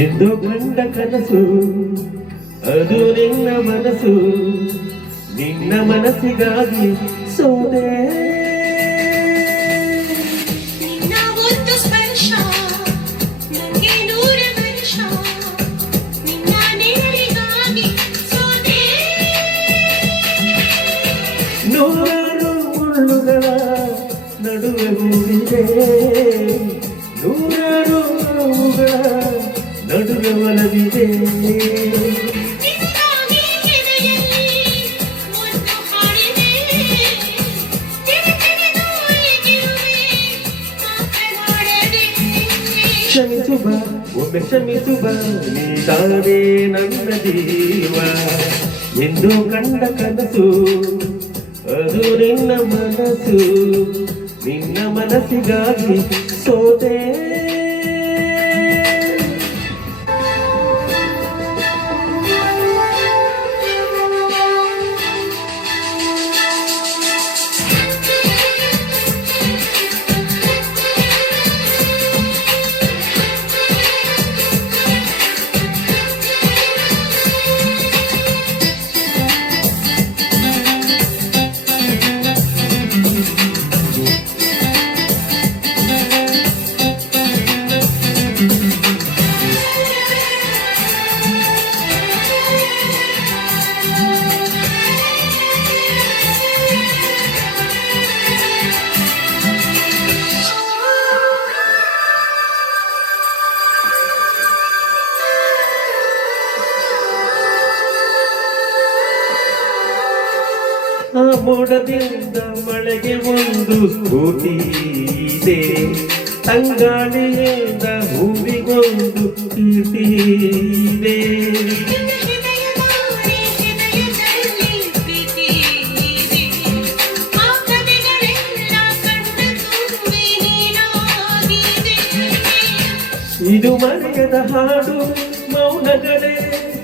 ಎಂದು ಕಂಡ ಕನಸು ಅದು ನಿನ್ನ ಮನಸ್ಸು, ನಿನ್ನ ಮನಸ್ಸಿಗಾಗಿ ಸೋದೆ. ನಿನ್ನ ಒಂದು ಸ್ಪರ್ಶ ನನಗೆ 100 ವರ್ಷ, ನಿನ್ನ ನೆರಳಿಗಾಗಿ ಸೋದೆ. ನೂರಾರು ಮುಳ್ಳುಗಳ ನಡುವೆ ಹೂವಿದೆ, ನೂರಾರು ಹೂವುಗಳ ನಡುವೆ ಒಲವಿದೆ. ನಿನಗಾಗಿ ಎದೆಯಲ್ಲಿ ಒಂದು ಹಾಡಿದೆ, ತಿರುತಿರಿದು ಏಗಿರುವೆ ಮಾತನಾಡದೆ. ಕ್ಷಮಿಸುವ ಒಮ್ಮೆ ಕ್ಷಮಿಸುವ, ನೀತಾನೇ ನನ್ನ ಜೀವ. ಎಂದು ಕಂಡ ಕನಸು ಅದು ನಿನ್ನ ಮನಸ್ಸು, ನಿನ್ನ ಮನಸ್ಸಿಗಾಗಿ ಸೋತೆ. ಆ ಮೋಡದಿಂದ ಮಳೆಗೆ ಒಂದು ಸ್ಫೂರ್ತಿ ಇದೆ, ತಂಗಾಳಿಯಿಂದ ಹೂವಿಗೊಂದು ಕೀರ್ತಿ ಇದೆ. ಇದು ಮರೆಯದ ಹಾಡು, ಮೌನಗಳೇ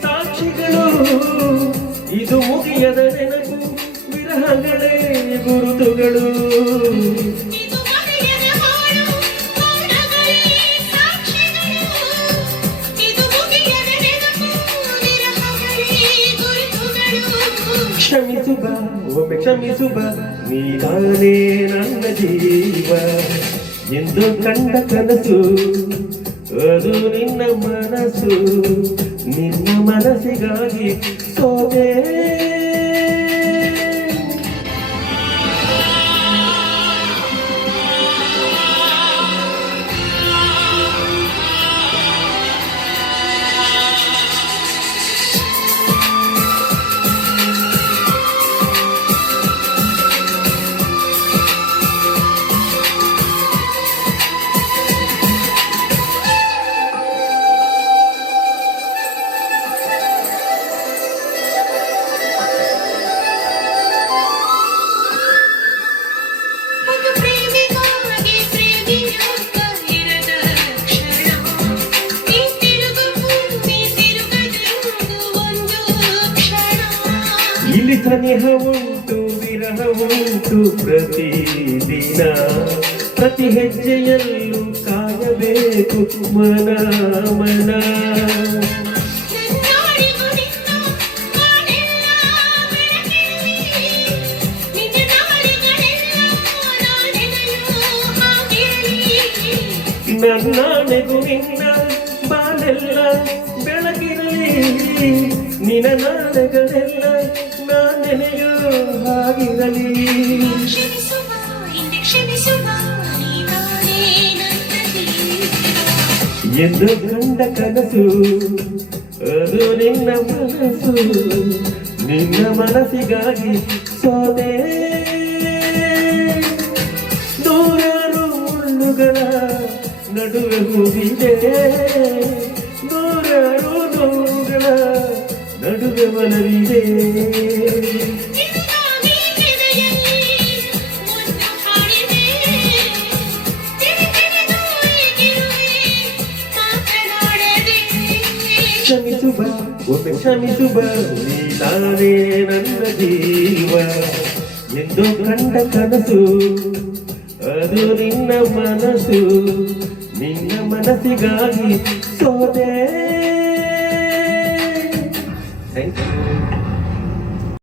ಸಾಕ್ಷಿಗಳು. ಇದು ಮುಗಿಯದ ನೆನಪು, ವಿರಹಗಳೇ ಗುರುತುಗಳು. ಕ್ಷಮಿಸುವ ಒಮ್ಮೆ ಕ್ಷಮಿಸುವ, ನೀತಾನೇ ನನ್ನ ಜೀವ. ಎಂದು ಕಂಡ ಕನಸು ಅದು ನಿನ್ನ ಮನಸ್ಸು, ನಿನ್ನ ಮನಸ್ಸಿಗಾಗಿ ಸೋದೆ. ಇಲ್ಲಿ ಸನಿಹ ಉಂಟು, ವಿರಹ ಉಂಟು ಪ್ರತಿದಿನ. ಪ್ರತಿ ಹೆಜ್ಜೆಯಲ್ಲೂ ಕಾಯಬೇಕು ಮನ ಮನ. ನನ್ನಾಣೆಗೂ ನಿನ್ನ ಬಾಳೆಲ್ಲ ಬೆಳಗಿರಲಿ, ನಿನ್ನ ನಾಳೆಗಳೆಲ್ಲ ನಾನೆನೆಯೋ ಹಾಗಿರಲಿ. ಎಂದು ಕಂಡ ಕನಸು ಅದು ನಿನ್ನ ಮನಸ್ಸು, ನಿನ್ನ ಮನಸ್ಸಿಗಾಗಿ ಸೋದೆ. ನೂರಾರು ಮುಳ್ಳುಗಳ ನಡುವೆ ಹೂವಿದೆ, ನೂರಾರು ನೋವುಗಳ ನಡುವೆ ಒಲವಿದೆ. ಕ್ಷಮಿಸುವ ಒಮ್ಮೆ ಕ್ಷಮಿಸುವ, ನೀತಾನೇ ನನ್ನ ಜೀವ. ಎಂದು ಕಂಡ ಕನಸು ಅದು ನಿನ್ನ ಮನಸ್ಸು, ನಿನ್ನ ಮನಸ್ಸಿಗಾಗಿ ಸೋದೆ ಥ್ಯಾಂಕ್ ಯು